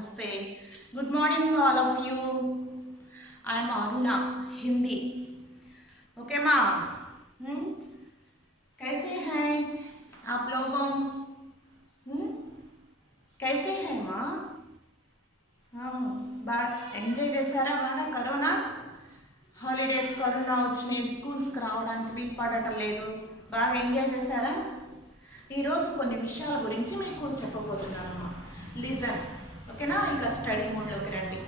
नमस्ते, good morning all of you. I am Aruna, Hindi. Okay माँ, कैसे हैं आप लोगों? कैसे हैं माँ? हाँ, बात ఎంజాయ్ చేశారా బాగా? కరోనా హాలిడేస్ కరోనా వచ్చినాయి, స్కూల్స్కి రావడానికి వీలు పడటం లేదు. బాగా ఎంజాయ్ చేశారా? ఈరోజు కొన్ని విషయాల గురించి మీకు చెప్పబోతున్నానమ్మా. లిజన్, ఓకేనా? ఇంకా స్టడీ మోడ్లోకి రండి.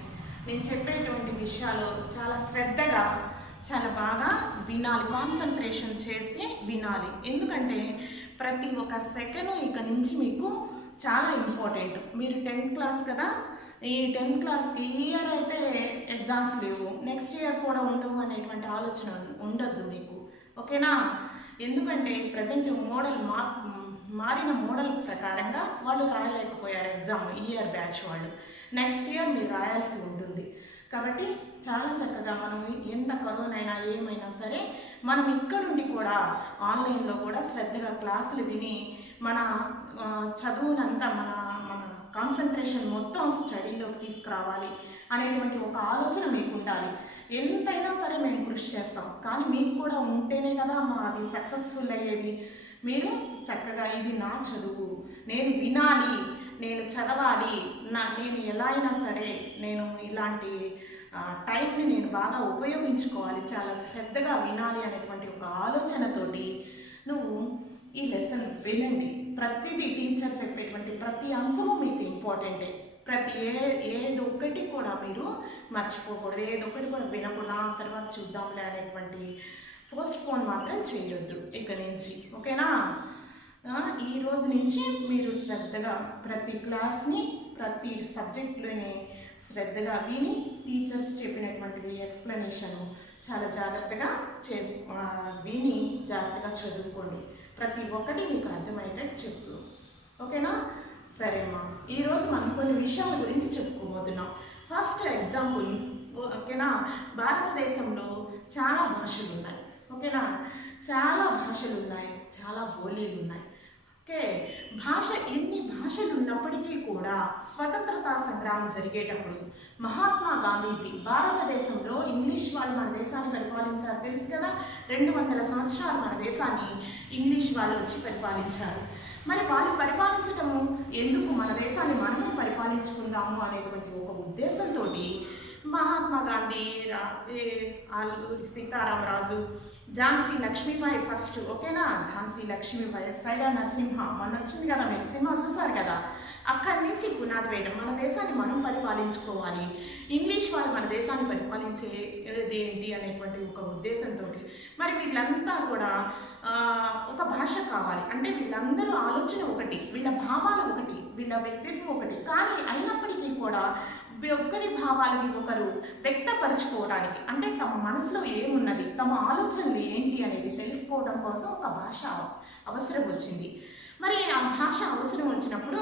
నేను చెప్పేటువంటి విషయాలు చాలా శ్రద్ధగా, చాలా బాగా వినాలి, కాన్సన్ట్రేషన్ చేసి వినాలి. ఎందుకంటే ప్రతి ఒక్క సెకండ్ ఇక నుంచి మీకు చాలా ఇంపార్టెంట్. మీరు 10th క్లాస్ కదా, ఈ 10th క్లాస్కి ఈ ఇయర్ అయితే ఎగ్జామ్స్ లేవు, నెక్స్ట్ ఇయర్ కూడా ఉండవు అనేటువంటి ఆలోచన ఉండొద్దు మీకు, ఓకేనా? ఎందుకంటే ప్రజెంట్ మారిన మోడల్ ప్రకారంగా వాళ్ళు రాయలేకపోయారు ఎగ్జామ్, ఈ ఇయర్ బ్యాచ్ వాళ్ళు. నెక్స్ట్ ఇయర్ మీరు రాయాల్సి ఉంటుంది. కాబట్టి చాలా చక్కగా మనం ఎంత కరోనా అయినా ఏమైనా సరే మనం ఇక్కడుండి కూడా ఆన్లైన్లో కూడా శ్రద్ధగా క్లాసులు విని మన చదువునంతా మన కాన్సన్ట్రేషన్ మొత్తం స్టడీలోకి తీసుకురావాలి అనేటువంటి ఒక ఆలోచన మీకు ఉండాలి. ఎంతైనా సరే మేము కృషి చేస్తాం, కానీ మీకు కూడా ఉంటేనే కదా అది సక్సెస్ఫుల్ అయ్యేది. మీరు చక్కగా ఇది నా చదువు, నేను వినాలి, నేను చదవాలి, నేను ఎలా అయినా సరే నేను ఇలాంటి టైంని నేను బాగా ఉపయోగించుకోవాలి, చాలా శ్రద్ధగా వినాలి అనేటువంటి ఒక ఆలోచనతోటి నువ్వు ఈ లెసన్ వినండి. ప్రతిదీ టీచర్ చెప్పేటువంటి ప్రతి అంశము మీకు ఇంపార్టెంటే. ఏదొక్కటి కూడా మీరు మర్చిపోకూడదు, ఏదొక్కటి కూడా వినకూడదు, ఆ తర్వాత చూద్దాంలే అనేటువంటి పోస్ట్పోన్ మాత్రం చేయొద్దు ఇక నుంచి, ఓకేనా? ఈ రోజు నుంచి మీరు శ్రద్ధగా ప్రతి క్లాస్ని, ప్రతి సబ్జెక్టుని శ్రద్ధగా విని టీచర్స్ చెప్పినటువంటి ఎక్స్ప్లెనేషన్ చాలా జాగ్రత్తగా విని జాగ్రత్తగా చదువుకోండి. ప్రతి ఒక్కటి మీకు అర్థమయ్యేటట్టు చెప్పు, ఓకేనా? సరేమ్మా, ఈరోజు మనం కొన్ని విషయాల గురించి చెప్పుకోబోతున్నాం. ఫస్ట్ ఎగ్జాంపుల్, ఓకేనా? భారతదేశంలో చాలా భాషలు ఉన్నాయి, ఓకేనా? చాలా భాషలు ఉన్నాయి, చాలా బోలీలు ఉన్నాయి. ఓకే, ఎన్ని భాషలు ఉన్నప్పటికీ కూడా స్వతంత్రతా సంగ్రామం జరిగేటప్పుడు మహాత్మా గాంధీజీ భారతదేశంలో ఇంగ్లీష్ వాళ్ళు మన దేశాన్ని పరిపాలించారు, తెలుసు కదా? 200 సంవత్సరాలు మన దేశాన్ని ఇంగ్లీష్ వాళ్ళు వచ్చి పరిపాలించారు. మరి వాళ్ళు పరిపాలించటము ఎందుకు, మన దేశాన్ని మనమే పరిపాలించుకుందాము అనేటువంటి ఒక ఉద్దేశంతో మహాత్మా గాంధీ, ఆలూరి సీతారామరాజు, ఝాన్సీ లక్ష్మీబాయి ఫస్ట్, ఓకేనా? ఝాన్సీ లక్ష్మీబాయి, సైరా నరసింహ, మొన్న వచ్చింది కదా మీరు సినిమా చూసారు కదా, అక్కడి నుంచి పునాది వేయడం, మన దేశాన్ని మనం పరిపాలించుకోవాలి, ఇంగ్లీష్ వాళ్ళు మన దేశాన్ని పరిపాలించేది ఏంటి అనేటువంటి ఒక ఉద్దేశంతో మరి వీళ్ళంతా కూడా ఒక భాష కావాలి అంటే వీళ్ళందరూ ఆలోచన ఒకటి, వీళ్ళ భావాలు ఒకటి, వీళ్ళ వ్యక్తిత్వం ఒకటి, కానీ అయినప్పటికీ కూడా ఒక్కరి భావాలని ఒకరు వ్యక్తపరచుకోవడానికి, అంటే తమ మనసులో ఏమున్నది, తమ ఆలోచనలు ఏంటి అనేది తెలుసుకోవడం కోసం ఒక భాష అవసరం వచ్చింది. మరి ఆ భాష అవసరం వచ్చినప్పుడు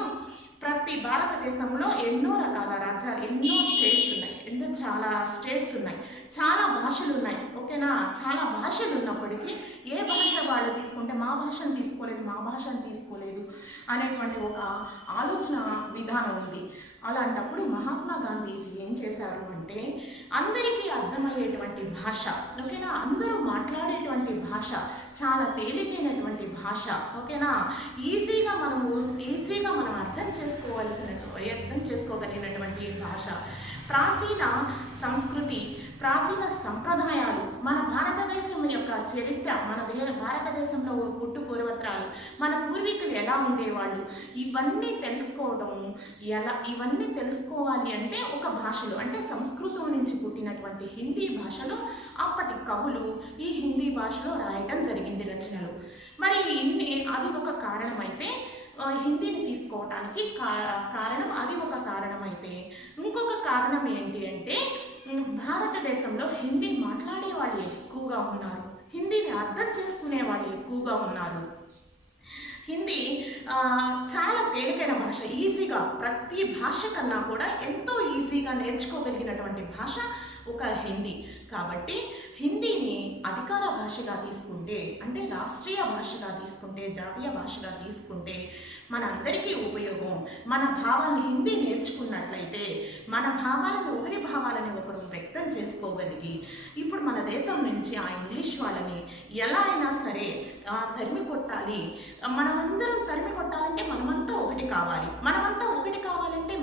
ప్రతి భారతదేశంలో ఎన్నో రకాల రాజ్యాలు, ఎన్నో స్టేట్స్ ఉన్నాయి, చాలా స్టేట్స్ ఉన్నాయి, చాలా భాషలు ఉన్నాయి, ఓకేనా? చాలా భాషలు ఉన్నప్పటికీ ఏ భాష వాళ్ళు తీసుకుంటే మా భాషను తీసుకోలేదు అనేటువంటి ఒక ఆలోచన విధానం ఉంది. అలాంటప్పుడు మహాత్మా గాంధీజీ ఏం చేశారు అంటే అందరికీ అర్థమయ్యేటువంటి భాష, ఓకేనా? అందరూ మాట్లాడేటువంటి భాష, చాలా తేలికైనటువంటి భాష, ఓకేనా? ఈజీగా మనం అర్థం చేసుకోగలిగినటువంటి భాష, ప్రాచీన సంస్కృతి, ప్రాచీన సంప్రదాయాలు, మన భారతదేశం యొక్క చరిత్ర, భారతదేశంలో పుట్టు పూర్వత్రాలు, మన పూర్వీకులు ఎలా ఉండేవాళ్ళు, ఇవన్నీ తెలుసుకోవాలి అంటే ఒక భాషలో, అంటే సంస్కృతం నుంచి పుట్టినటువంటి హిందీ భాషలో అప్పటి కవులు ఈ హిందీ భాషలో రాయటం జరిగింది రచనలు. మరి అది ఒక కారణమైతే, హిందీని తీసుకోవటానికి కారణం అది ఒక కారణమైతే, ఇంకొక కారణం ఏంటి అంటే భారతదేశంలో హిందీ మాట్లాడే వాళ్ళు ఎక్కువగా ఉన్నారు, హిందీని అర్థం చేసుకునే వాళ్ళు ఎక్కువగా ఉన్నారు. హిందీ చాలా తేలికైన భాష, ఈజీగా ప్రతి భాష కన్నా కూడా ఎంతో ఈజీగా నేర్చుకోగలిగినటువంటి భాష ఒక హిందీ. కాబట్టి హిందీని అధికార భాషగా తీసుకుంటే, అంటే రాష్ట్రీయ భాషగా తీసుకుంటే, జాతీయ భాషగా తీసుకుంటే మనందరికీ ఉపయోగం. మన భావాన్ని హిందీ నేర్చుకున్నట్లయితే మన భావాలను ఒకరి భావాలని ఒకరు వ్యక్తం చేసుకోగలిగి ఇప్పుడు మన దేశం నుంచి ఆ ఇంగ్లీష్ వాళ్ళని ఎలా అయినా సరే తరిమి కొట్టాలి. మనమందరం తరిమి కొట్టాలంటే మనమంతా ఒకటి కావాలి. మనమంతా ఒకటి కావాలంటే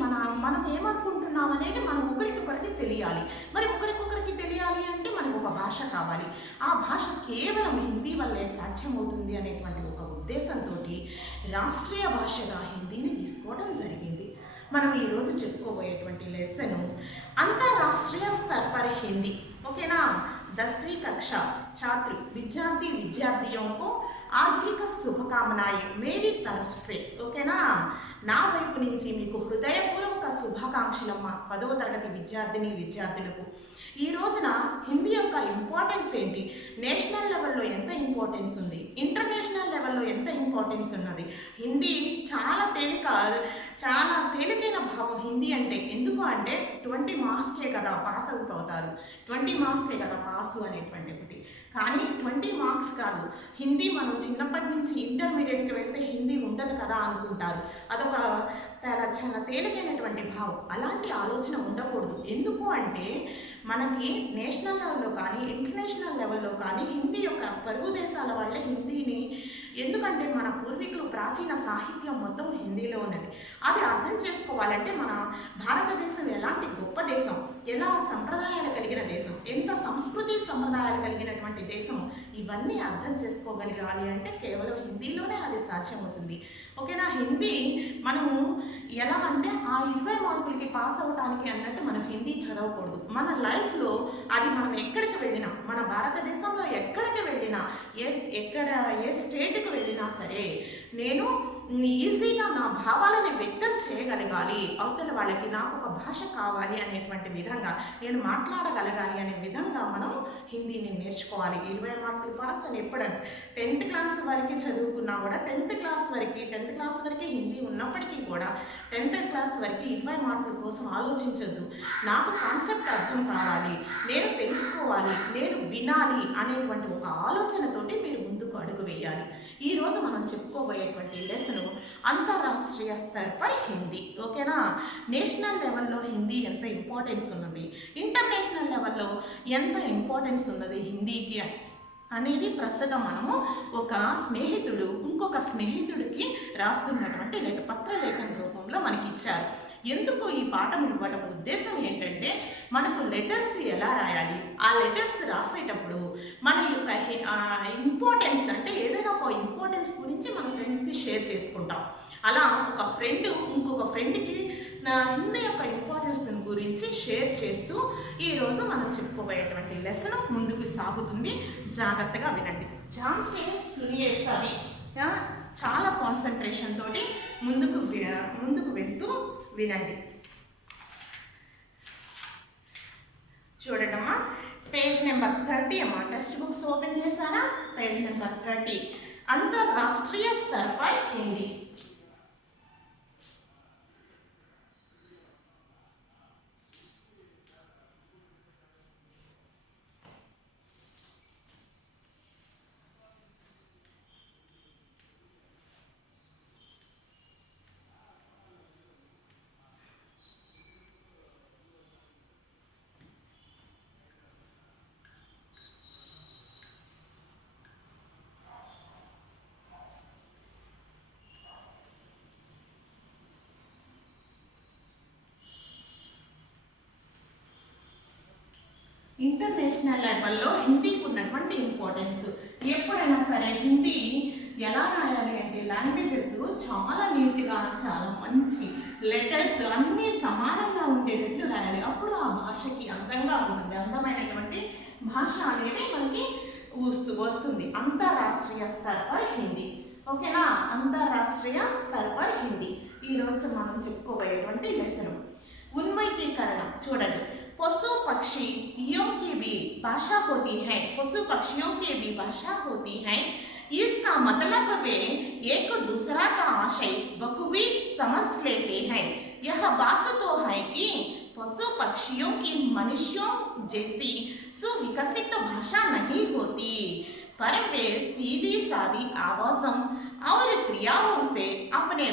మనం ఏమనుకుంటున్నాం అనేది మనం ఒకరికొకరికి తెలియాలి. మరి ఒకరికొకరికి తెలియాలి అంటే మనకు ఒక భాష కావాలి. ఆ భాష కేవలం హిందీ వల్లే సాధ్యమవుతుంది అనేటువంటి ఒక ఉద్దేశంతో రాష్ట్రీయ భాషగా హిందీని తీసుకోవడం జరిగింది. మనం ఈరోజు చెప్పుకోబోయేటువంటి లెసను అంతర్రాష్ట్రీయ స్तर पर हिंदी. ओकेना 10वीं कक्षा छात्र विद्यार्थियों को ఆర్థిక శుభకామనాయే మేరీ తరఫ్ సే. ఓకేనా, నా వైపు నుంచి మీకు హృదయపూర్వక శుభాకాంక్షలమ్మ 10వ తరగతి విద్యార్థులకు. ఈ రోజున హిందీ యొక్క ఇంపార్టెన్స్ ఏంటి, నేషనల్ లెవెల్లో ఎంత ఇంపార్టెన్స్ ఉంది, ఇంటర్నేషనల్ లెవెల్లో ఎంత ఇంపార్టెన్స్ ఉన్నది. హిందీ చాలా తేలికైన భావం హిందీ అంటే. ఎందుకు అంటే 20 మార్క్స్కే కదా పాస్ అవుట్ అవుతారు, 20 మార్క్స్కే కదా పాసు అనేటువంటి ఒకటి. కానీ 20 మార్క్స్ కాదు, హిందీ మనం చిన్నప్పటి నుంచి ఇంటర్మీడియట్కి వెళ్తే హిందీ ఉండదు కదా అనుకుంటారు. అదొక చాలా తేలికైనటువంటి భావం. అలాంటి ఆలోచన ఉండకూడదు. ఎందుకు అంటే మనకి నేషనల్ లెవెల్లో కానీ ఇంటర్నేషనల్ లెవెల్లో కానీ హిందీ యొక్క పొరుగు దేశాల వాళ్ళే హిందీని, ఎందుకంటే మన పూర్వీకులు ప్రాచీన సాహిత్యం మొత్తం హిందీలో ఉన్నది. అది అర్థం చేసుకోవాలంటే మన భారతదేశం ఎలాంటి గొప్ప దేశం, ఎలా సంప్రదాయాలు కలిగిన దేశం, ఎంత సంస్కృతి సంప్రదాయాలు కలిగినటువంటి దేశం, ఇవన్నీ అర్థం చేసుకోగలగాలి అంటే కేవలం హిందీలోనే అది సాధ్యమవుతుంది. ఓకేనా, హిందీ మనము ఎలా అంటే ఆ 20 మార్కులకి పాస్ అవడానికి అన్నట్టు మనం హిందీ చదవకూడదు. మన లైఫ్లో అది మనం ఎక్కడికి వెళ్ళినా, మన భారతదేశంలో ఎక్కడికి వెళ్ళినా, ఏ స్టేట్కి వెళ్ళినా సరే నేను ఈజీగా నా భావాలని వ్యక్తం చేయగలగాలి. అవతల వాళ్ళకి నాకు ఒక భాష కావాలి అనేటువంటి విధంగా, నేను మాట్లాడగలగాలి అనే విధంగా మనం హిందీని నేర్చుకోవాలి. 20 మార్కులు పాస్ అని ఎప్పుడని 10th క్లాస్ వరకు చదువుకున్నా కూడా 10th క్లాస్ వరకు హిందీ ఉన్నప్పటికీ కూడా 10th క్లాస్ వరకు 20 మార్కుల కోసం ఆలోచించొద్దు. నాకు కాన్సెప్ట్ అర్థం కావాలి, నేను తెలుసుకోవాలి, నేను వినాలి అనేటువంటి ఒక ఆలోచనతోటి మీరు ముందుకు అడుగు వేయాలి. ఈరోజు మనం చెప్పుకోబోయేటువంటి లెసన్ అంతర్రాష్ట్రీయ స్థర్ పర్ హిందీ. ఓకేనా, నేషనల్ లెవెల్లో హిందీ ఎంత ఇంపార్టెన్స్ ఉన్నది, ఇంటర్నేషనల్ లెవెల్లో ఎంత ఇంపార్టెన్స్ ఉన్నది హిందీకి అనేది ప్రస్తుతం మనము ఒక స్నేహితుడు ఇంకొక స్నేహితుడికి రాస్తున్నటువంటి పత్రలేఖన రూపంలో మనకి ఇచ్చారు. ఎందుకు ఈ పాఠం ఇవ్వడం ఉద్దేశం ఏంటంటే మనకు లెటర్స్ ఎలా రాయాలి, ఆ లెటర్స్ రాసేటప్పుడు మన యొక్క ఇంపార్టెన్స్ అంటే ఏదైనా ఒక ఇంపార్టెన్స్ గురించి మన ఫ్రెండ్స్కి షేర్ చేసుకుంటాం. అలా ఒక ఫ్రెండ్ ఇంకొక ఫ్రెండ్కి హిందీ యొక్క ఇంపార్టెన్స్ గురించి షేర్ చేస్తూ ఈరోజు మనం చెప్పుకోబోయేటువంటి లెసన్ ముందుకు సాగుతుంది. జాగ్రత్తగా వినండి. ఝాన్సీ సునియే సవి, చాలా కాన్సన్ట్రేషన్ తోటి ముందుకు వెళ్తూ వినండి. చూడటమ్మా, పేజ్ నెంబర్ 30 అమ్మా. టెక్స్ట్ బుక్స్ ఓపెన్ చేశారా? పేజ్ నెంబర్ 30 అంతర్రాష్ట్రీయ స్तर पर हिंदी. ఇంటర్నేషనల్ లెవెల్లో హిందీకి ఉన్నటువంటి ఇంపార్టెన్స్. ఎప్పుడైనా సరే హిందీ ఎలా రాయాలి అంటే లాంగ్వేజెస్ చాలా నీట్గా, చాలా మంచి లెటర్స్ అన్నీ సమానంగా ఉండేటట్టు రాయాలి. అప్పుడు ఆ భాషకి అందంగా ఉంటుంది, అందమైనటువంటి భాష అనేది మనకి వస్తుంది. అంతర్రాష్ట్రీయ స్तर पर हिंदी. ఓకేనా, అంతర్రాష్ట్రీయ स्तर पर हिंदी ఈరోజు మనం చెప్పుకోబోయేటువంటి లెసన్. उन्मयीकरण చూడండి. पशु पक्षियों की भी भाषा होती है, पशु पक्षियों की भी भाषा होती है. इसका मतलब वे एक दूसरा का आशय बखूबी समझ लेते हैं. यह बात तो है कि पशु पक्षियों की मनुष्यों जैसी सुविकसित भाषा नहीं होती, पर वे सीधी सादी आवाज़ों और क्रियाओं से अपने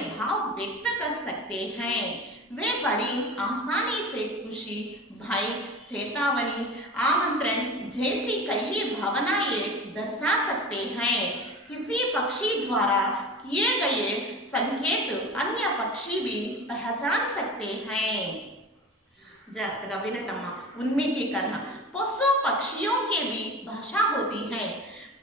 हैं। वे बड़ी आसानी से खुशी, भय, चेतावनी, आमंत्रण जैसी कई भावनाएं दर्शा सकते हैं। किसी पक्षी द्वारा किए गए संकेत अन्य पक्षी भी पहचान सकते हैं। జాగ్రత్తగా వినటమ్మా. ఉన్మీకీకరణ. పశు పక్షిयों के भी భాష होती है.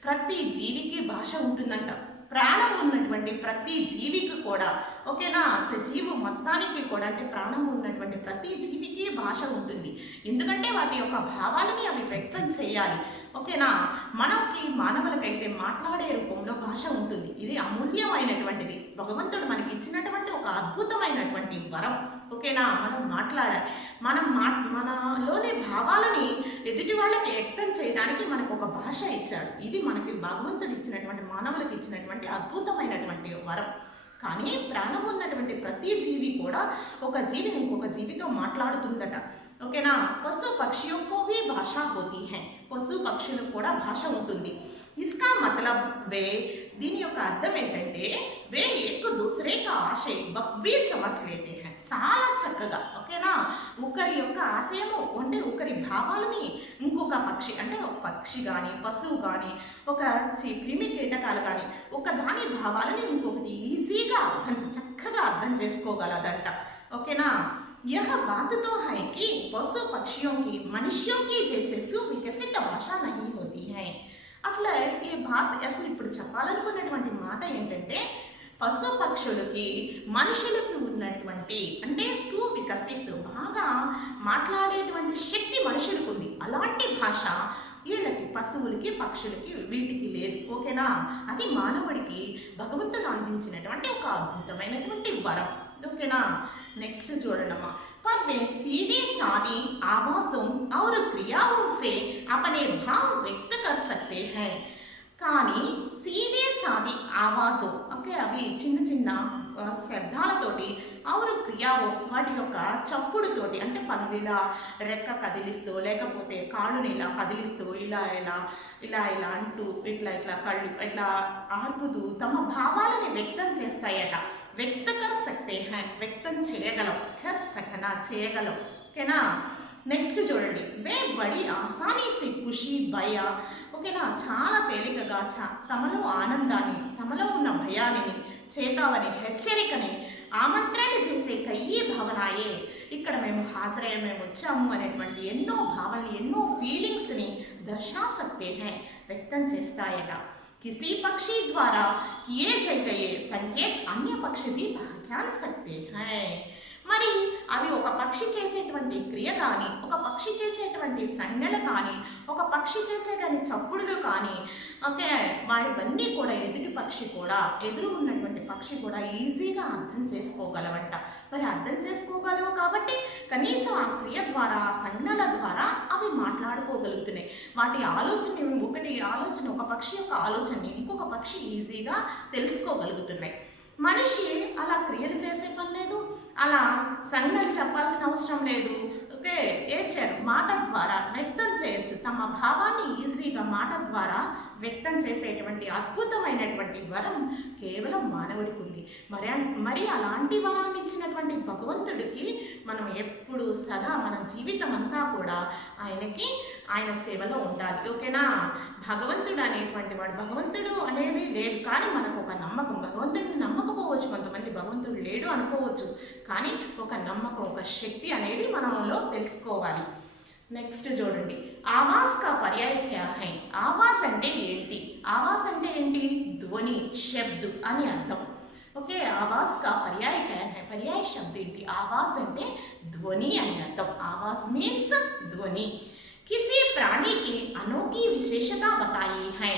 ప్రతి జీవికి భాష ఉంటుందంట. ప్రాణం ఉన్నటువంటి ప్రతి జీవికి కూడా, ఓకేనా, సజీవు మొత్తానికి కూడా, అంటే ప్రాణం ఉన్నటువంటి ప్రతి జీవికి భాష ఉంటుంది. ఎందుకంటే వాటి యొక్క భావాలని అవి వ్యక్తం చేయాలి. ఓకేనా, మనకి మానవులకైతే మాట్లాడే రూపంలో భాష ఉంటుంది. ఇది అమూల్యమైనటువంటిది. భగవంతుడు మనకి ఇచ్చినటువంటి ఒక అద్భుతమైనటువంటి వరం. ఓకేనా, మనం మాట్లాడాలి. మనలోని భావాలని ఎదుటి వాళ్ళకి వ్యక్తం చేయడానికి మనకు ఒక భాష ఇచ్చాడు. ఇది మనకి భగవంతుడు ఇచ్చినటువంటి, మానవులకు ఇచ్చినటువంటి అద్భుతమైనటువంటి వరం. కానీ ప్రాణం ఉన్నటువంటి ప్రతి జీవి కూడా ఒక జీవి ఇంకొక జీవితో మాట్లాడుతుందట. ఓకేనా, పశు పక్షిयों को भी भाषा होती है. పశు పక్షులకు కూడా భాష ఉంటుంది. इसका मतलब वे, దీని యొక్క అర్థం ఏంటంటే, వే एक दूसरे का आशय बखूबी समझ लेते हैं. చాలా చక్కగా, ఓకేనా, ఒకరి యొక్క ఆశయము అంటే ఒకరి భావాలని ఇంకొక పక్షి, అంటే ఒక పక్షి కానీ, పశువు కానీ, ఒక క్రిమి కీటకాలు కానీ, ఒక దాని భావాలని ఇంకొకటి ఈజీగా చక్కగా అర్థం చేసుకోగలదంట. ఓకేనా, यह बात तो है कि पशु पक्षियों की मनुष्यों की जैसे सुविकसित भाषा नहीं होती है. అసలు ఈ అసలు ఇప్పుడు చెప్పాలనుకున్నటువంటి మాట ఏంటంటే, పశు పక్షులకి మనుషులకి ఉన్నటువంటి, అంటే సువికసిత్, బాగా మాట్లాడేటువంటి శక్తి మనుషులకు ఉంది. అలాంటి భాష వీళ్ళకి, పశువులకి, పక్షులకి, వీటికి లేదు. ఓకేనా, అది మానవుడికి భగవంతుడు అందించినటువంటి ఒక అద్భుతమైనటువంటి వరం. ఓకేనా, नेक्स्ट చూడండమ్మా. पर वे सीधी सादी आवाजों और क्रियाओं से अपने भाव व्यक्त कर सकते हैं. కానీ సీదే సాది ఆవాజు, ఓకే, అవి చిన్న చిన్న శబ్దాలతోటి, ఆరు క్రియావు, వాటి యొక్క చప్పుడుతోటి, అంటే పనులు ఇలా రెక్క కదిలిస్తూ, లేకపోతే కాళ్ళుని ఇలా కదిలిస్తూ, ఇలా ఇలా ఇలా ఇలా అంటూ, ఇట్లా ఇట్లా కళ్ళు ఇట్లా ఆర్పుతూ తమ భావాలని వ్యక్తం చేస్తాయట. వ్యక్త కర్ సక్తే హై, వ్యక్తం చేయగలం, కర్ సకనా, చేయగలం. ఓకేనా, నెక్స్ట్ చూడండి. వే బడి ఆసానీ సే ఖుషి, భయ, ఓకేనా, చాలా తేలికగా తమలో ఆనందాన్ని, తమలో ఉన్న భయాన్ని, చేతావని, హెచ్చరికని, ఆమంత్రణ చేసే కయ్యి భావనాయే, ఇక్కడ మేము హాజరయ్య, మేము వచ్చాము అనేటువంటి ఎన్నో భావనలు, ఎన్నో ఫీలింగ్స్ని దర్శా సక్తే హై, వ్యక్తం చేస్తాయట. किसी पक्षी द्वारा किए गए संकेत अन्य पक्षी भी पहचान सकते हैं. మరి అవి ఒక పక్షి చేసేటువంటి క్రియ కానీ, ఒక పక్షి చేసేటువంటి సంజ్ఞలు కానీ, ఒక పక్షి చేసే కానీ చప్పుడులు కానీ, ఓకే, వాటివన్నీ కూడా ఎదుటి పక్షి కూడా, ఎదురు ఉన్నటువంటి పక్షి కూడా ఈజీగా అర్థం చేసుకోగలవంట. మరి అర్థం చేసుకోగలవు కాబట్టి కనీసం ఆ క్రియ ద్వారా, ఆ సంజ్ఞల ద్వారా అవి మాట్లాడుకోగలుగుతున్నాయి. వాటి ఆలోచన, ఒక పక్షి యొక్క ఆలోచనని ఇంకొక పక్షి ఈజీగా తెలుసుకోగలుగుతున్నాయి. మనిషి అలా క్రియలు చేసే పని లేదు, అలా సంజ్ఞలు చెప్పాల్సిన అవసరం లేదు. ఓకే, మాట ద్వారా వ్యక్తం చేయొచ్చు. తమ భావాన్ని ఈజీగా మాట ద్వారా వ్యక్తం చేసేటువంటి అద్భుతమైనటువంటి వరం కేవలం మానవుడికి ఉంది. మరి అలాంటి వరాన్ని ఇచ్చినటువంటి భగవంతుడికి మనం ఎప్పుడు సదా మన జీవితం అంతా కూడా ఆయన సేవలో ఉండాలి. ఓకేనా, భగవంతుడు అనేటువంటి వాడు, భగవంతుడు అనేది లేదు కానీ మనకు ఒక నమ్మకం, భగవంతుడిని నమ్మకపోవచ్చు, కొంతమంది భగవంతుడు లేడు అనుకోవచ్చు, కానీ ఒక నమ్మకం, ఒక శక్తి అనేది మనలో తెలుసుకోవాలి. నెక్స్ట్ చూడండి. ఆవాస్ కా పర్యాయ క్యా హై. ఆవాస్ అంటే ఏంటి? ఆవాస్ అంటే ఏంటి? ధ్వని, శబ్దు అని అర్థం. ఓకే, ఆవాస్ కా పర్యాయ క్యా హై, పర్యాయ శబ్ద ఏంటి? ఆవాస్ అంటే ధ్వని అని అర్థం. ఆవాస్ మీన్స్ ధ్వని. కిసి ప్రాణికి అనోఖీ విశేషత బతాయి హై.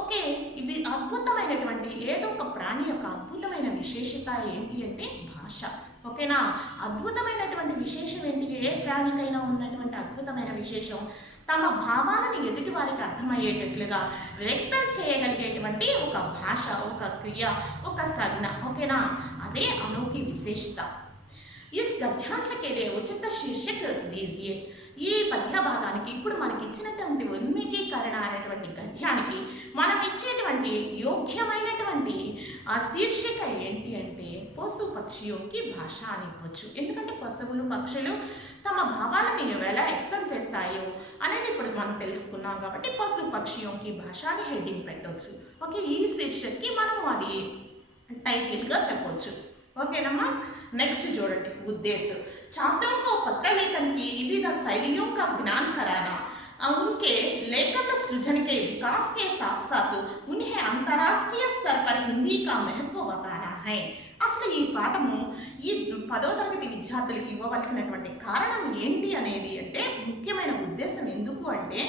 ఓకే, ఇవి అద్భుతమైనటువంటి ఏదో ఒక ప్రాణి యొక్క అద్భుతమైన విశేషత ఏంటి అంటే భాష. ఓకేనా, అద్భుతమైనటువంటి విశేషం ఏంటి? ఏ ప్రాణికైనా ఉన్నటువంటి అద్భుతమైన విశేషం తమ భావాలను ఎదుటి వారికి అర్థమయ్యేటట్లుగా వ్యక్తం చేయగలిగేటువంటి ఒక భాష, ఒక క్రియ, ఒక సంజ్ఞ. ఓకేనా, అదే అనోఖీ విశేషత. ఇస్ గద్యాంశ కే లియే ఉచిత శీర్షిక దీజియే. ఈ పద్య భాగానికి ఇప్పుడు మనకి ఇచ్చినటువంటి ఉన్మీకీకరణ అనేటువంటి గద్యానికి మనం ఇచ్చేటువంటి యోగ్యమైనటువంటి శీర్షిక ఏంటి అంటే పశు పక్షియోకి భాష అని ఇవ్వచ్చు. ఎందుకంటే పశువులు పక్షులు తమ భావాలను ఎలా వ్యక్తం చేస్తాయో అనేది ఇప్పుడు మనం తెలుసుకున్నాం కాబట్టి పశు పక్షియోకి భాష అని హెడ్డింగ్ పెట్టవచ్చు. ఓకే, ఈ శీర్షికకి మనం అది टाइटल చెప్పొచ్చు. ओकेनम्मा नेक्स्ट చూడండి उद्देश्य छात्रों को पत्र लेखन की विविध शैलियों का ज्ञान कराना, उनके लेखन सृजन के विकास के साथ साथ उन्हें अंतर्राष्ट्रीय स्तर पर हिंदी का महत्व बताना है. అసలు ఈ పాఠము ఈ 10వ తరగతి విద్యార్థులకు ఇవ్వవలసినటువంటి కారణం ఏంటి అనేది అంటే ముఖ్యమైన ఉద్దేశం ఎందుకు అంటే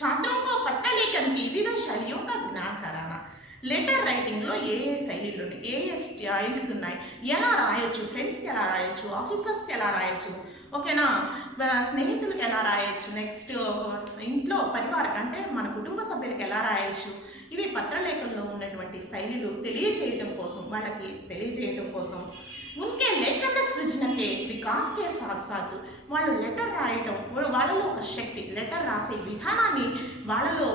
छात्रों को पत्र लेखन की विविध शैलियों का ज्ञान कराना. లెటర్ రైటింగ్లో ఏ శైలిలు ఉన్నాయి, ఏ స్టైల్స్ ఉన్నాయి, ఎలా రాయొచ్చు, ఫ్రెండ్స్కి ఎలా రాయొచ్చు, ఆఫీసర్స్కి ఎలా రాయొచ్చు, ఓకేనా, స్నేహితులకు ఎలా రాయొచ్చు, నెక్స్ట్ ఇంట్లో పరివారం అంటే మన కుటుంబ సభ్యులకు ఎలా రాయొచ్చు, ఇవి పత్రలేఖనంలో ఉన్నటువంటి శైలిలు తెలియజేయడం కోసం వాళ్ళకి తెలియజేయడం కోసం ఉన్కే లేఖన సృజనకే వికాస్కే సాత్ సాత్ వాళ్ళు లెటర్ రాయటం వాళ్ళలో ఒక శక్తి లెటర్ రాసే విధానాన్ని వాళ్ళలో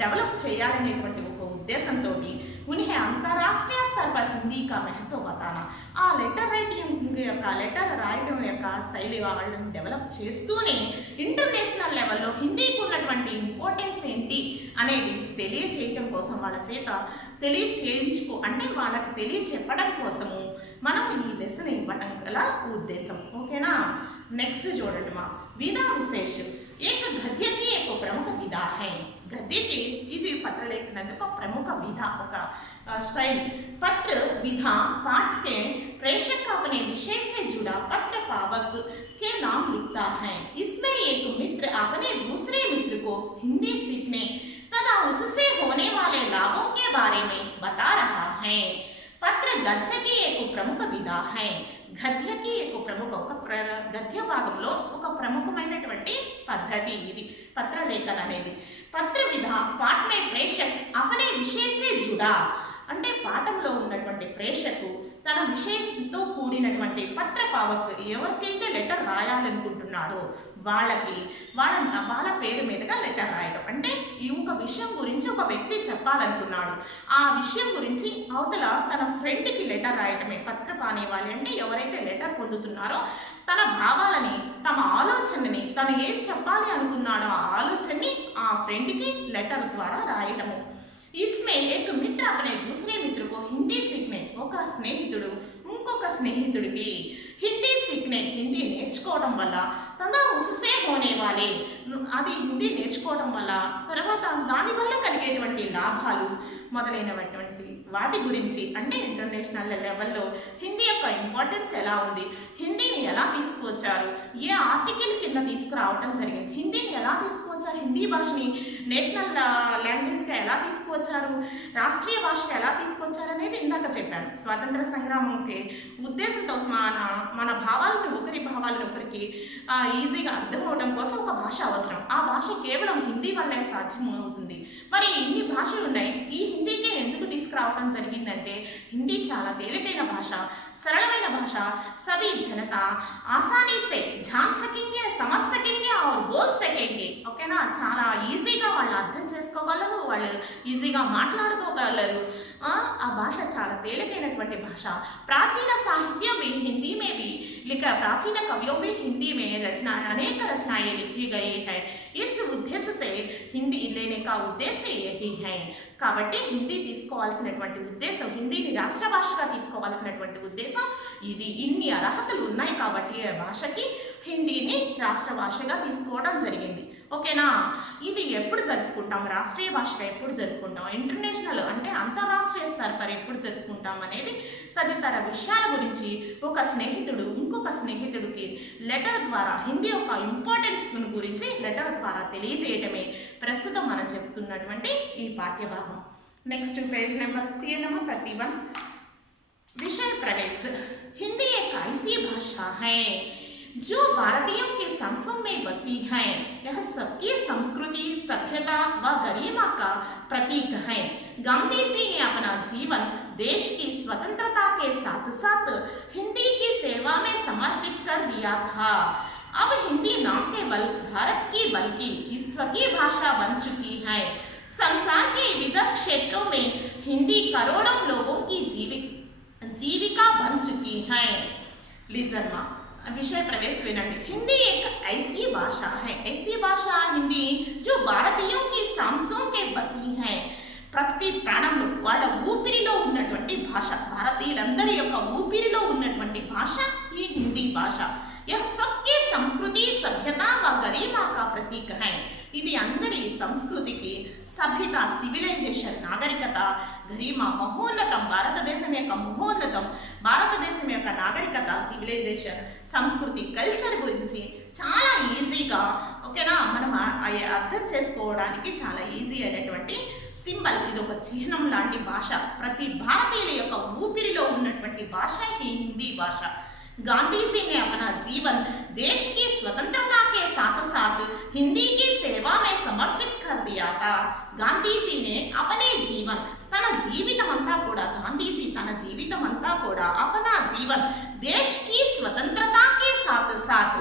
डेवलप చేయాలనేటువంటి ఒక ఉద్దేశంతో उन्हें अंतर्राष्ट्रीय स्तर पर हिंदी का महत्व बताना आ लेटर राइटिंग యొక్క లెటర్ రాయడం యొక్క శైలి వాళ్ళని డెవలప్ చేస్తూనే ఇంటర్నేషనల్ లెవెల్లో హిందీకి ఉన్నటువంటి ఇంపార్టెన్స్ ఏంటి అనేది తెలియచేయడం కోసం వాళ్ళ చేత తెలియచేయించుకో అంటే వాళ్ళకి తెలియచెప్పడం కోసము మనం ఈ లెసన్ ఇవ్వడం గల ఉద్దేశం. ఓకేనా, నెక్స్ట్ చూడండి మా విధా విశేషం एक गद्य की एक प्रमुख विधा है. गद्य की ఇది పత్రలేఖన ఒక प्रमुख विधा ఒక स्टाइल पत्र विधा पाठ के प्रेषक अपने विषय से जुड़ा पत्र पावक के नाम लिखता है. इसमें एक मित्र अपने दूसरे मित्र को हिंदी सीखने तथा उससे होने वाले लाभों के बारे में बता रहा है. पत्र गद्य की एक प्रमुख विधा है. గద్యకి ఒక ప్రముఖ గద్య భాగంలో ఒక ప్రముఖమైనటువంటి పద్ధతి ఇది పత్రలేఖన అనేది. పత్ర విధ పాఠ మే ప్రేషక్ అపనే విషయ సే జుడా అంటే పాఠంలో ఉన్నటువంటి ప్రేషకు తన విషయంతో కూడినటువంటి పత్ర పావక్ ఎవరికైతే లెటర్ రాయాలనుకుంటున్నారో వాళ్ళకి వాళ్ళ పేరు మీదుగా లెటర్ రాయడం అంటే ఈ ఒక విషయం గురించి ఒక వ్యక్తి చెప్పాలనుకున్నాడు ఆ విషయం గురించి అవతల తన ఫ్రెండ్కి లెటర్ రాయటమే పత్ర పానేవాలి అంటే ఎవరైతే లెటర్ పొందుతున్నారో తన భావాలని తమ ఆలోచనని తను ఏం చెప్పాలి అనుకున్నాడో ఆ ఆలోచనని ఆ ఫ్రెండ్కి లెటర్ ద్వారా రాయటము. इसमें एक मित्र अपने दूसरे मित्र को हिंदी सीखने ఒక స్నేహితుడు ఇంకొక స్నేహితుడికి హిందీ सीखने హిందీ నేర్చుకోవడం వల్ల తదా ఉససే హోనే వాలే అది హిందీ నేర్చుకోవడం వల్ల తర్వాత దానివల్ల కలిగేటువంటి లాభాలు మొదలైనటువంటి వాటి గురించి అంటే ఇంటర్నేషనల్ లెవెల్లో హిందీ యొక్క ఇంపార్టెన్స్ ఎలా ఉంది, హిందీని ఎలా తీసుకువచ్చారు, ఏ ఆర్టికల్ కింద తీసుకురావడం జరిగింది, హిందీని ఎలా తీసుకువచ్చారు, హిందీ భాషని నేషనల్ లాంగ్వేజ్గా ఎలా తీసుకువచ్చారు, రాష్ట్రీయ భాషగా ఎలా తీసుకొచ్చారు అనేది ఇందాక చెప్పాను. స్వాతంత్ర సంగ్రామంకి ఉద్దేశంతో మన భావాలను ఒకరి భావాలను ఒకరికి ఈజీగా అర్థం అవడం కోసం ఒక భాష అవసరం. ఆ భాష కేవలం హిందీ వల్లే సాధ్యం అవుతుంది. మరి ఇన్ని భాషలు ఉన్నాయి, ఈ హిందీకే ఎందుకు తీసుకురావడం జరిగిందంటే హిందీ చాలా తేలికైన భాష, సరళమైన భాష, సభీ జనతా ఆసానీ సే జాన్ సకేంగే సమझ సకేంగే और बोल सकेंगे. ఓకేనా, చాలా ఈజీగా వాళ్ళు అర్థం చేసుకోగలరు, వాళ్ళు ఈజీగా మాట్లాడుకోగలరు. ఆ భాష చాలా తేలికైనటువంటి భాష. प्राचीन साहित्य में हिंदी में भी लिखा, प्राचीन कवियों में हिंदी में रचना अनेक रचनाएं लिखी गई है. इस उद्देश्य से हिंदी लेने का उद्देश्य यही है. కాబట్టి హిందీ తీసుకోవాల్సినటువంటి ఉద్దేశం హిందీని రాష్ట్ర భాషగా తీసుకోవాల్సినటువంటి ఉద్దేశం ఇది. ఇన్ని అర్హతలు ఉన్నాయి కాబట్టి ఆ భాషకి హిందీని రాష్ట్ర భాషగా తీసుకోవడం జరిగింది. ఓకేనా, ఇది ఎప్పుడు జరుపుకుంటాం, రాష్ట్రీయ భాషగా ఎప్పుడు జరుపుకుంటాం, ఇంటర్నేషనల్ అంటే అంతర్రాష్ట్రీయ స్థాయి ఎప్పుడు జరుపుకుంటాం అనేది తదితర విషయాల గురించి ఒక స్నేహితుడు ఇంకొక స్నేహితుడికి లెటర్ ద్వారా హిందీ యొక్క ఇంపార్టెన్స్ గురించి లెటర్ ద్వారా తెలియజేయటమే ప్రస్తుతం మనం చెప్తున్నటువంటి ఈ పాఠ్యభాగం. నెక్స్ట్ పేజ్ నెంబర్ 31 विषय प्रवेश. हिंदी एक ऐसी भाषा है जो भारतीयों के संसों में बसी है. यह सबकी संस्कृति, सभ्यता व गरिमा का प्रतीक है. गांधी जी ने अपना जीवन देश की स्वतंत्रता के साथ साथ हिंदी की सेवा में समर्पित कर दिया था. अब हिंदी न केवल भारत की बल्कि विश्व की भाषा बन चुकी है. संसार के विविध क्षेत्रों में हिंदी करोड़ों लोगों की जीविका बन चुकी है। लीजन माँ विषय प्रवेश विनंडी। हिंदी एक ऐसी भाषा है, ऐसी भाषा हिंदी जो भारतीयों की सांसों के बसी है। ప్రతి ప్రాణంలో వాళ్ళ ఊపిరిలో ఉన్నటువంటి భాష, భారతీయులందరి యొక్క ఊపిరిలో ఉన్నటువంటి భాష ఈ హిందీ భాష। यह सबकी संस्कृति सभ्यता व गरिमा का प्रतीक है। ఇది అందరి సంస్కృతికి, సభ్యత, సివిలైజేషన్, నాగరికత, గరిమ, మహోన్నతం, భారతదేశం యొక్క మహోన్నతం, భారతదేశం యొక్క నాగరికత, సివిలైజేషన్, సంస్కృతి, కల్చర్ గురించి చాలా ఈజీగా ఓకేనా మనం అర్థం చేసుకోవడానికి చాలా ఈజీ అయినటువంటి సింబల్, ఇది ఒక చిహ్నం లాంటి భాష। ప్రతి భారతీయుల యొక్క ఊపిరిలో ఉన్నటువంటి భాష ఈ హిందీ భాష। गांधी जी ने अपना जीवन देश की स्वतंत्रता के साथ साथ हिंदी की सेवा में समर्पित कर दिया था। गांधी जी ने अपने जीवन తన జీవితం అంతా కూడా, గాంధీజీ తన జీవితం అంతా కూడా अपना जीवन देश की स्वतंत्रता के साथ साथ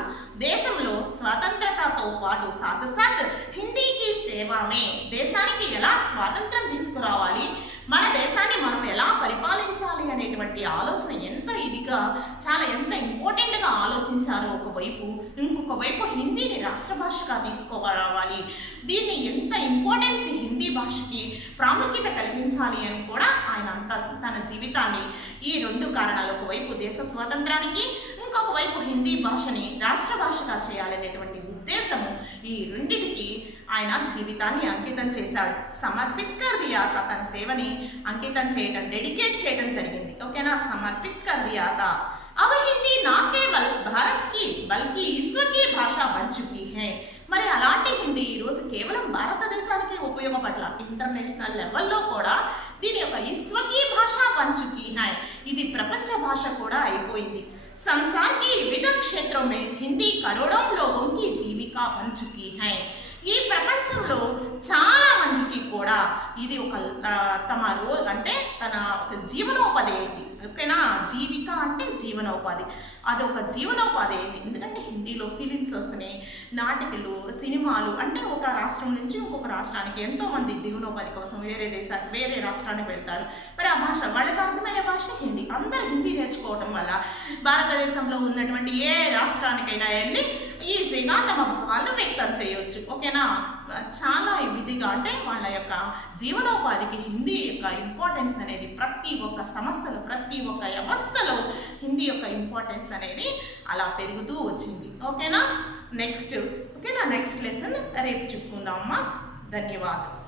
దేశంలో స్వాతంత్రతతో పాటు సాత్ సాత్ హిందీ की सेवा में దేశానికి ఎలా స్వాతంత్రం తీసుకురావాలి, మన దేశాన్ని మనం ఎలా పరిపాలించాలి అనేటువంటి ఆలోచన ఎంత ఇదిగా, చాలా ఎంత ఇంపార్టెంట్గా ఆలోచించారో ఒకవైపు, ఇంకొక వైపు హిందీని రాష్ట్ర భాషగా తీసుకురావాలి, దీన్ని ఎంత ఇంపార్టెన్స్ హిందీ భాషకి ప్రాముఖ్యత కల్పించాలి అని కూడా ఆయన అంతా తన జీవితాన్ని ఈ రెండు కారణాలు, ఒకవైపు దేశ స్వాతంత్రానికి, ఇంకొక వైపు హిందీ భాషని రాష్ట్ర భాషగా చేయాలనేటువంటి ఉద్దేశము, ఈ రెండింటికి ఆయన జీవితాన్ని అంకితం చేశాడు। సమర్పిత్ కర్ దియా తా, తన సేవని అంకితం చేయడం, డెడికేట్ చేయడం జరిగింది ఓకేనా। సమర్పిత్ కర్ దియా తా। अब हिंदी ना केवल भारत की बल्कि विश्व की भाषा बन चुकी है। మరి అలాంటి హిందీ ఈరోజు కేవలం భారతదేశానికి ఉపయోగపట్ల, ఇంటర్నేషనల్ లెవెల్లో కూడా దీని యొక్క విశ్వకీ భాష బన్ చుకీ హై, ఇది ప్రపంచ భాష కూడా అయిపోయింది। संसार की विविध क्षेत्रों में हिंदी करोड़ों लोगों की जीविका बन चुकी है। ఈ ప్రపంచంలో చాలా మందికి కూడా ఇది ఒక తమ అంటే తన ఒక జీవనోపాధి అయింది ఓకేనా। జీవిక అంటే జీవనోపాధి, అది ఒక జీవనోపాధి అయింది। ఎందుకంటే హిందీలో ఫీలింగ్స్ వస్తున్నాయి, నాటికలు, సినిమాలు, అంటే ఒక రాష్ట్రం నుంచి ఇంకొక రాష్ట్రానికి ఎంతోమంది జీవనోపాధి కోసం వేరే రాష్ట్రానికి వెళ్తారు। మరి ఆ భాష వాళ్ళకి అర్థమయ్యే భాష హిందీ, అందరూ హిందీ నేర్చుకోవడం వల్ల భారతదేశంలో ఉన్నటువంటి ఏ రాష్ట్రానికైనా వెళ్ళి ఈజీగా తమ భావాలను వ్యక్తం చేయవచ్చు ఓకేనా। చాలా విధిగా అంటే వాళ్ళ యొక్క జీవనోపాధికి హిందీ యొక్క ఇంపార్టెన్స్ అనేది ప్రతి ఒక్క సంస్థలో, ప్రతి ఒక్క వ్యవస్థలో హిందీ యొక్క ఇంపార్టెన్స్ అనేది అలా పెరుగుతూ వచ్చింది ఓకేనా। నెక్స్ట్ లెసన్ రేపు చెప్పుకుందామమ్మా। ధన్యవాదాలు।